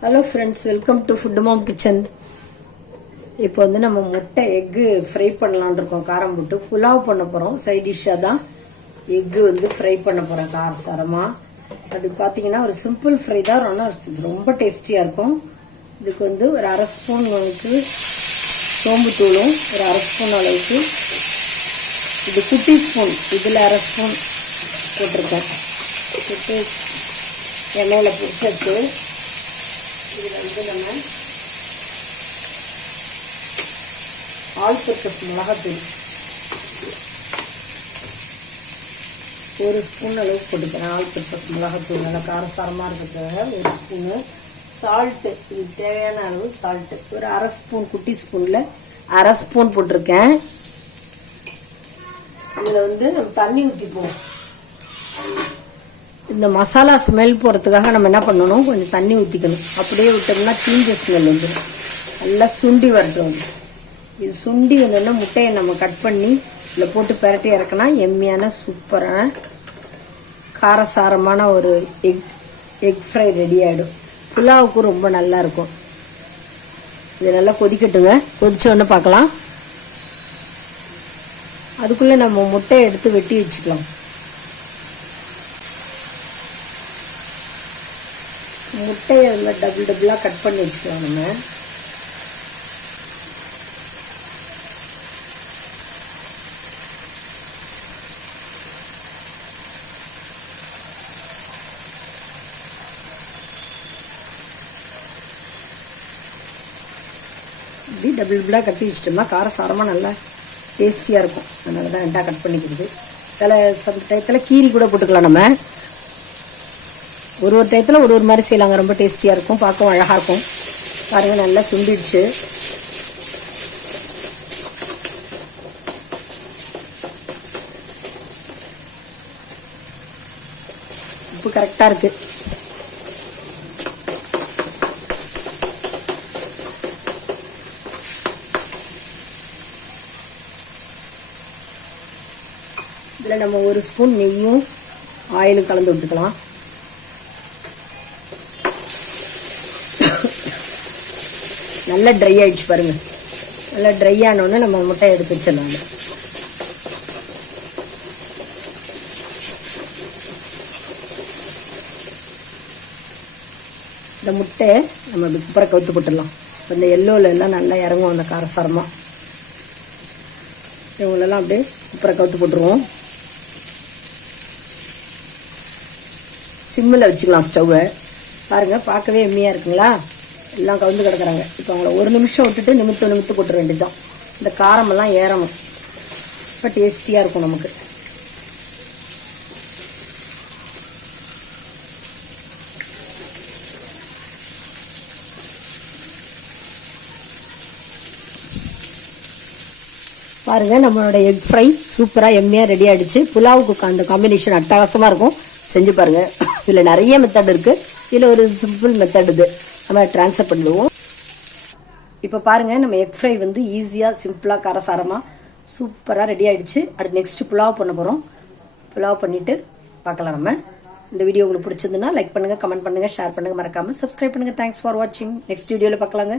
Hello friends, welcome to food mom kitchen. இப்போ வந்து நம்ம முட்டை எக்கு ஃப்ரை பண்ணலான் இருக்கோம். காரம் போட்டு புலாவ் பண்ண போகிறோம். சைட் டிஷ்ஷாக தான் எக்கு வந்து ஃப்ரை பண்ண போகிறேன் காரசாரமாக. அது பார்த்தீங்கன்னா ஒரு சிம்பிள் ஃப்ரை தான், ஆனால் ரொம்ப டேஸ்டியாக இருக்கும். இதுக்கு வந்து ஒரு அரை ஸ்பூன் அளவுக்கு சோம்புத்தூளும், ஒரு அரை ஸ்பூன் அளவுக்கு இது குட்டி ஸ்பூன், இதில் அரை ஸ்பூன் போட்டிருக்கேன். போட்டு எண்ணெயில் பிடிச்சிட்டு இதில் வந்து நம்ம ஆல் பர்பஸ் மிளகாத்தூள் ஒரு ஸ்பூன் அளவுக்கு போட்டுக்கிறேன். ஆல் பர்பஸ் மிளகாத்தூள் நல்லா காரசாரமாக இருக்கிறதுக்காக ஒரு ஸ்பூனு. சால்ட்டு, இது தேவையான அளவு சால்ட்டு ஒரு அரை ஸ்பூன், குட்டி ஸ்பூனில் அரை ஸ்பூன் போட்டிருக்கேன். இதில் வந்து நம்ம தண்ணி ஊற்றிப்போம். இந்த மசாலா ஸ்மெல் போகிறதுக்காக நம்ம என்ன பண்ணணும், கொஞ்சம் தண்ணி ஊற்றிக்கணும். அப்படியே விட்டோம்னா தீஞ்ச ஸ்மெல் வந்துடும். நல்லா சுண்டி வரட்டும். இது சுண்டி வந்தோன்னா முட்டையை நம்ம கட் பண்ணி இதில் போட்டு பெரட்டி இறக்கினா எம்மியான சூப்பரான காரசாரமான ஒரு எக் ஃப்ரை ரெடி ஆகிடும். புலாவுக்கும் ரொம்ப நல்லா இருக்கும். இது நல்லா கொதிக்கட்டுங்க. கொதிச்சோன்னு பார்க்கலாம். அதுக்குள்ளே நம்ம முட்டையை எடுத்து வெட்டி வச்சுக்கலாம். முட்டையை அதில் டபுள் டபுளாக கட் பண்ணி வச்சுக்கலாம். நம்ம இப்படி டபுள் டபுளாக கட்டி வச்சிட்டோம்னா காரசாரமாக நல்லா டேஸ்டியாக இருக்கும். அதனால தான் ரெண்டாக கட் பண்ணிக்கிறது. சில டயத்தில் கீரி கூட போட்டுக்கலாம். நம்ம ஒரு டயத்தில் ஒரு மாதிரி செய்யலாங்க. ரொம்ப டேஸ்டியாக இருக்கும், பார்க்கவும் அழகாக இருக்கும். பாருங்கள், நல்லா சுண்டிடுச்சு. உப்பு கரெக்டாக இருக்கு. இதில் நம்ம ஒரு ஸ்பூன் நெய்யும் ஆயிலும் கலந்து விட்டுக்கலாம். நல்லா ட்ரை ஆயிடுச்சு பாருங்க. நல்லா ட்ரை ஆனோன்னு நம்ம முட்டையை எடுத்து வச்சிடலாம். இந்த முட்டையை நம்ம குப்பரை கவுத்து போட்டுடலாம். இந்த எல்லோவில் எல்லாம் நல்லா இறங்கும் அந்த காரசாரமாக. இவங்களெல்லாம் அப்படியே குப்பரை கவுத்து போட்டுருவோம். சிம்மில் வச்சுக்கலாம் ஸ்டவ்வை. பாருங்கள், பார்க்கவே எம்மியாக இருக்குங்களா? எல்லாம் கவுந்து கிடக்குறாங்க. இப்போ அவங்கள ஒரு நிமிஷம் விட்டுட்டு நிமித்து போட்டுற வேண்டியதுதான். இந்த காரமெல்லாம் ஏறணும். இப்போ டேஸ்டியாக இருக்கும் நமக்கு. பாருங்கள், நம்மளோட எக் ஃப்ரை சூப்பராக எம்மியாக ரெடி ஆகிடுச்சு. புலாவுக்கு அந்த காம்பினேஷன் அட்டகாசமாக இருக்கும். செஞ்சு பாருங்கள். இதில் நிறைய மெத்தட் இருக்குது. இதில் ஒரு சிம்பிள் மெத்தட் இது நம்ம ட்ரான்ஸ்ஃபர் பண்ணிடுவோம். இப்போ பாருங்கள், நம்ம எக் ஃப்ரை வந்து ஈஸியாக சிம்பிளாக காரசாரமாக சூப்பராக ரெடி ஆகிடுச்சு. அடுத்து நெக்ஸ்ட்டு புலாவ் பண்ண போகிறோம். புலாவ் பண்ணிவிட்டு பார்க்கலாம். நம்ம இந்த வீடியோ உங்களுக்கு பிடிச்சிருந்துன்னா லைக் பண்ணுங்கள், கமெண்ட் பண்ணுங்கள், ஷேர் பண்ணுங்கள், மறக்காமல் சப்ஸ்கிரைப் பண்ணுங்கள். தேங்க்ஸ் ஃபார் வாட்சிங். நெக்ஸ்ட் வீடியோவில் பார்க்கலாங்க.